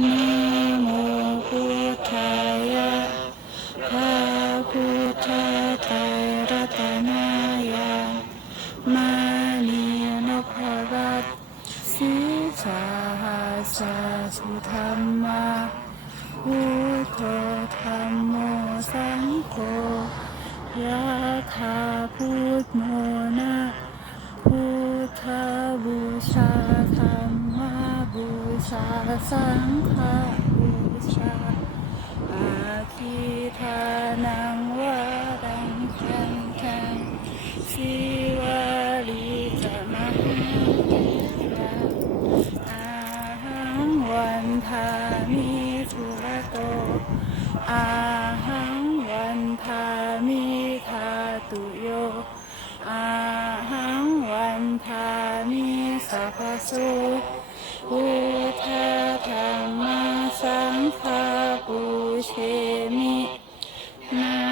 นะโมพุทธายะพระพุทธไตรรัตนายามานีนพรัตสีสาหาสาสุธรรมาพุทโธธรรมโมสังโฆยะถาพุทโมนะพุทธบูชาธรร ชาสังฆาบูชาอาคีทานังวาดังคันทังสีวาลีจมหาอาหังวันทามิทุระโตอา สัพพสุพุทธธรรมสังฆปุเชมินา